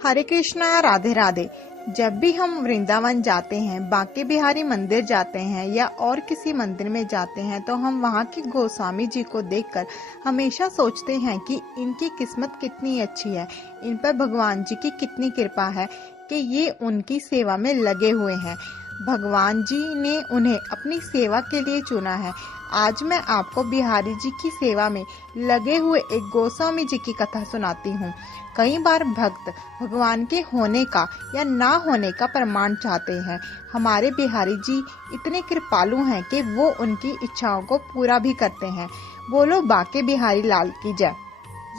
हरे कृष्णा, राधे राधे। जब भी हम वृंदावन जाते हैं, बांके बिहारी मंदिर जाते हैं या और किसी मंदिर में जाते हैं तो हम वहाँ के गोस्वामी जी को देखकर हमेशा सोचते हैं कि इनकी किस्मत कितनी अच्छी है, इन पर भगवान जी की कितनी कृपा है कि ये उनकी सेवा में लगे हुए हैं। भगवान जी ने उन्हें अपनी सेवा के लिए चुना है। आज मैं आपको बिहारी जी की सेवा में लगे हुए एक गोस्वामी जी की कथा सुनाती हूँ। कई बार भक्त भगवान के होने का या ना होने का प्रमाण चाहते हैं। हमारे बिहारी जी इतने कृपालु हैं कि वो उनकी इच्छाओं को पूरा भी करते हैं। बोलो बांके बिहारी लाल की जय।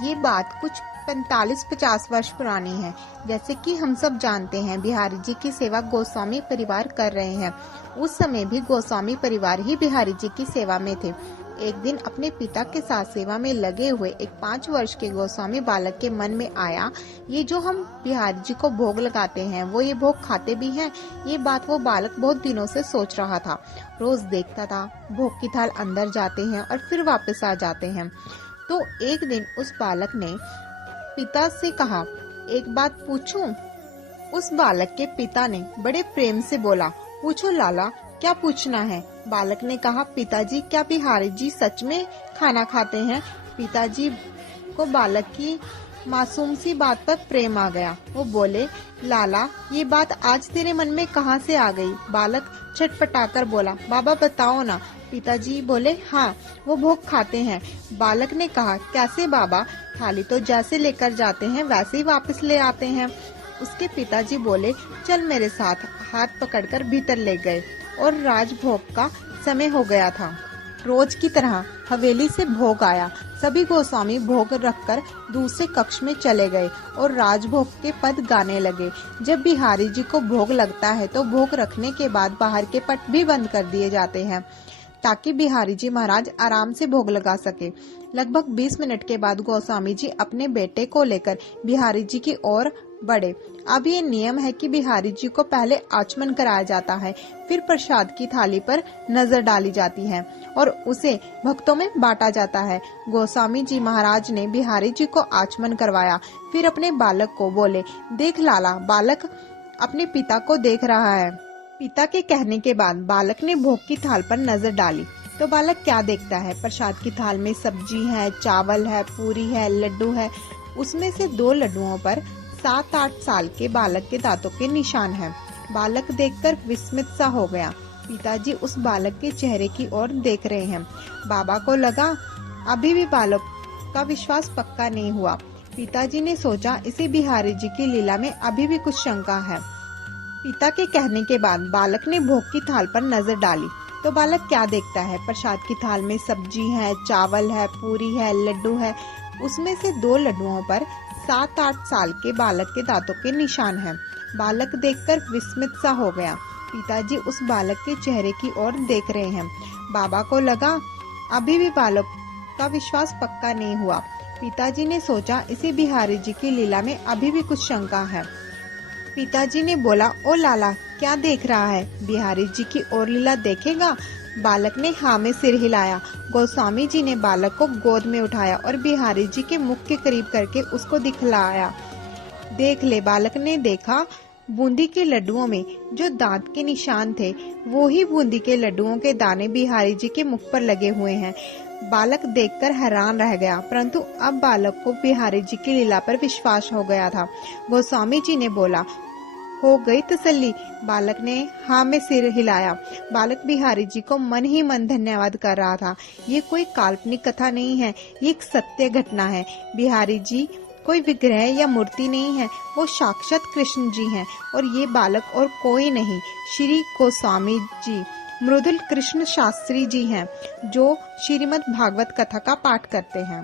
ये बात कुछ 45-50 वर्ष पुरानी है। जैसे कि हम सब जानते हैं, बिहारी जी की सेवा गोस्वामी परिवार कर रहे हैं। उस समय भी गोस्वामी परिवार ही बिहारी जी की सेवा में थे। एक दिन अपने पिता के साथ सेवा में लगे हुए एक 5 वर्ष के गोस्वामी बालक के मन में आया, ये जो हम बिहारी जी को भोग लगाते हैं वो ये भोग खाते भी हैं। ये बात वो बालक बहुत दिनों से सोच रहा था। रोज देखता था भोग की थाल अंदर जाते हैं और फिर वापस आ जाते हैं। तो एक दिन उस बालक ने पिता से कहा, एक बात पूछूं? उस बालक के पिता ने बड़े प्रेम से बोला, पूछो लाला, क्या पूछना है? बालक ने कहा, पिताजी क्या बिहारी जी सच में खाना खाते हैं? पिताजी को बालक की मासूम सी बात पर प्रेम आ गया। वो बोले, लाला ये बात आज तेरे मन में कहाँ से आ गई? बालक छटपटाकर बोला, बाबा बताओ ना। पिताजी बोले, हाँ वो भोग खाते हैं। बालक ने कहा, कैसे बाबा? थाली तो जैसे लेकर जाते हैं वैसे ही वापस ले आते हैं। उसके पिताजी बोले, चल मेरे साथ। हाथ पकड़कर भीतर ले गए और राजभोग का समय हो गया था। रोज की तरह हवेली से भोग आया। सभी गोस्वामी भोग रखकर दूसरे कक्ष में चले गए और राजभोग के पद गाने लगे। जब बिहारी जी को भोग लगता है तो भोग रखने के बाद बाहर के पट भी बंद कर दिए जाते हैं ताकि बिहारी जी महाराज आराम से भोग लगा सके। लगभग 20 मिनट के बाद गोस्वामी जी अपने बेटे को लेकर बिहारी जी की ओर बढ़े। अब ये नियम है कि बिहारी जी को पहले आचमन कराया जाता है, फिर प्रसाद की थाली पर नजर डाली जाती है और उसे भक्तों में बांटा जाता है। गोस्वामी जी महाराज ने बिहारी जी को आचमन करवाया, फिर अपने बालक को बोले, देख लाला। बालक अपने पिता को देख रहा है। पिता के कहने के बाद बालक ने भोग की थाल पर नजर डाली तो बालक क्या देखता है? प्रसाद की थाल में सब्जी है, चावल है, पूरी है, लड्डू है। उसमें से 2 लड्डुओं पर 7-8 साल के बालक के दांतों के निशान हैं। बालक देखकर विस्मित सा हो गया। पिताजी उस बालक के चेहरे की ओर देख रहे हैं। बाबा को लगा अभी भी बालक का विश्वास पक्का नहीं हुआ। पिताजी ने सोचा, इसे बिहारी जी की लीला में अभी भी कुछ शंका है। पिता के कहने के बाद बालक ने भोग की थाल पर नजर डाली तो बालक क्या देखता है? प्रसाद की थाल में सब्जी है, चावल है, पूरी है, लड्डू है। उसमें से 2 लड्डुओं पर 7-8 साल के बालक के दांतों के निशान हैं। बालक देखकर विस्मित सा हो गया। पिताजी उस बालक के चेहरे की ओर देख रहे हैं। बाबा को लगा अभी भी बालक का विश्वास पक्का नहीं हुआ। पिताजी ने सोचा, इसे बिहारी जी की लीला में अभी भी कुछ शंका है। पिताजी ने बोला, ओ लाला क्या देख रहा है? बिहारी जी की और लीला देखेगा? बालक ने हाँ में सिर हिलाया। गोस्वामी जी ने बालक को गोद में उठाया और बिहारी जी के मुख के करीब करके उसको दिखलाया। देख ले। बालक ने देखा, बूंदी के लड्डुओं में जो दांत के निशान थे वो ही बूंदी के लड्डुओं के दाने बिहारी जी के मुख पर लगे हुए हैं। बालक देखकर हैरान रह गया, परंतु अब बालक को बिहारी जी की लीला पर विश्वास हो गया था। गोस्वामी जी ने बोला, हो गई तसल्ली? बालक ने हाँ में सिर हिलाया। बालक बिहारी जी को मन ही मन धन्यवाद कर रहा था। ये कोई काल्पनिक कथा नहीं है, ये एक सत्य घटना है। बिहारी जी कोई विग्रह या मूर्ति नहीं है, वो साक्षात कृष्ण जी हैं और ये बालक और कोई नहीं, श्री गोस्वामी जी मृदुल कृष्ण शास्त्री जी हैं जो श्रीमद् भागवत कथा का पाठ करते हैं।